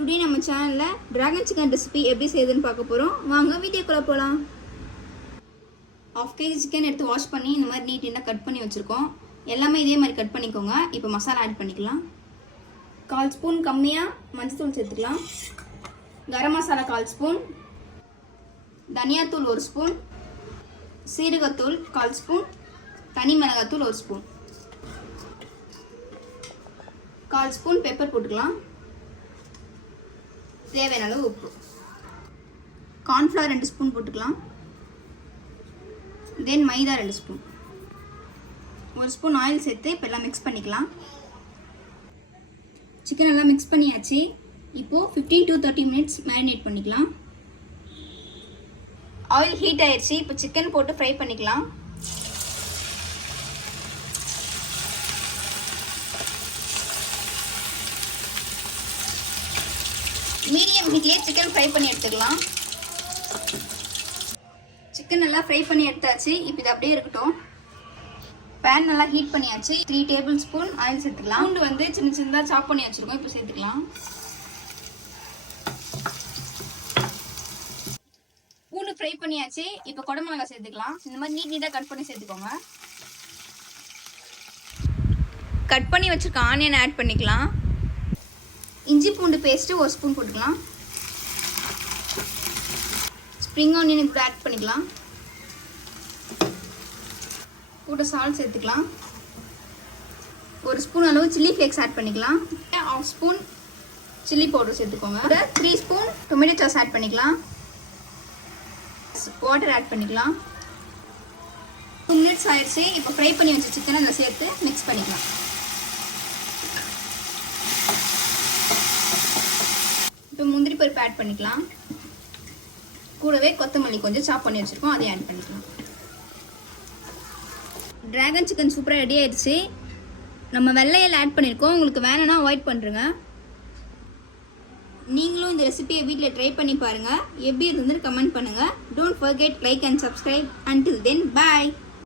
Today நம்ம சேனலில் dragon chicken recipe எப்படி செய்யுதுன்னு பார்க்க போகிறோம். வாங்க வீடியோக்குள்ளே போகலாம். 1/2 kg சிக்கன் எடுத்து வாஷ் பண்ணி இந்த மாதிரி நீட்டாக கட் பண்ணி வச்சுருக்கோம். எல்லாமே இதே மாதிரி கட் பண்ணிக்கோங்க. இப்போ மசாலா ஆட் பண்ணிக்கலாம். 1/4 ஸ்பூன் கம்மியாக மஞ்சள்தூள் சேர்த்துக்கலாம். கரம் மசாலா 1/4 ஸ்பூன், தனியாத்தூள் 1 ஸ்பூன், சீரகத்தூள் 1/4 ஸ்பூன், தனி மிளகாத்தூள் 1 ஸ்பூன், 1/4 ஸ்பூன் பெப்பர் போட்டுக்கலாம். தேவையான அளவு உப்பு, கார்ன்ஃப்ளவர் 2 ஸ்பூன் போட்டுக்கலாம். தென் மைதா 2 ஸ்பூன், 1 ஸ்பூன் ஆயில் சேர்த்து இப்போ எல்லாம் மிக்ஸ் பண்ணிக்கலாம். சிக்கன் எல்லாம் மிக்ஸ் பண்ணியாச்சு. இப்போது 15 to 30 minutes மேரினேட் பண்ணிக்கலாம். ஆயில் ஹீட் ஆயிடுச்சு. இப்போ சிக்கன் போட்டு ஃப்ரை பண்ணிக்கலாம். மீடியம் ஹீட்லேயே சிக்கன் ஃப்ரை பண்ணி எடுத்துக்கலாம். சிக்கன் நல்லா ஃப்ரை பண்ணி எடுத்தாச்சு. இப்போ இது அப்படியே இருக்கட்டும். பேன் நல்லா ஹீட் பண்ணியாச்சு. 3 டேபிள் ஸ்பூன் ஆயில் சேர்த்துக்கலாம். பூண்டு வந்து சின்ன சின்னதாக சாப் பண்ணி வச்சுருக்கோம். இப்போ சேர்த்துக்கலாம். பூண்டு ஃப்ரை பண்ணியாச்சு. இப்போ குடமிளகாய் சேர்த்துக்கலாம். இந்த மாதிரி நீட்டாக கட் பண்ணி சேர்த்துக்கோங்க. கட் பண்ணி வச்சுருக்க ஆனியன் ஆட் பண்ணிக்கலாம். இஞ்சி பூண்டு பேஸ்ட்டு 1 ஸ்பூன் போட்டுக்கலாம். ஸ்ப்ரிங் ஆனியன் கூட ஆட் பண்ணிக்கலாம். கூட சால்ட் சேர்த்துக்கலாம். 1 ஸ்பூன் அளவு சில்லி ஃப்ளேக்ஸ் ஆட் பண்ணிக்கலாம். 1/2 ஸ்பூன் சில்லி பவுடர் சேர்த்துக்கோங்க. 3 ஸ்பூன் டொமேட்டோ சாஸ் ஆட் பண்ணிக்கலாம். வாட்டர் ஆட் பண்ணிக்கலாம். 2 மினிட்ஸ் ஆயிடுச்சு. இப்போ ஃப்ரை பண்ணி வச்ச சிக்கனை அதில் சேர்த்து மிக்ஸ் பண்ணிக்கலாம். இப்போ முந்திரி பருப்பு ஆட் பண்ணிக்கலாம். கூடவே கொத்தமல்லி கொஞ்சம் சாப் பண்ணி வச்சுருக்கோம், அதையும் ஆட் பண்ணிக்கலாம். டிராகன் சிக்கன் சூப்பராக ரெடி ஆயிடுச்சு. நம்ம வெள்ளையில் ஆட் பண்ணியிருக்கோம். உங்களுக்கு வேணும்னா அவாய்ட் பண்ணுறேங்க. நீங்களும் இந்த ரெசிபியை வீட்டில் ட்ரை பண்ணி பாருங்கள். எப்படி இருந்ததுன்னு கமெண்ட் பண்ணுங்கள். Don't forget like and subscribe. Until then bye.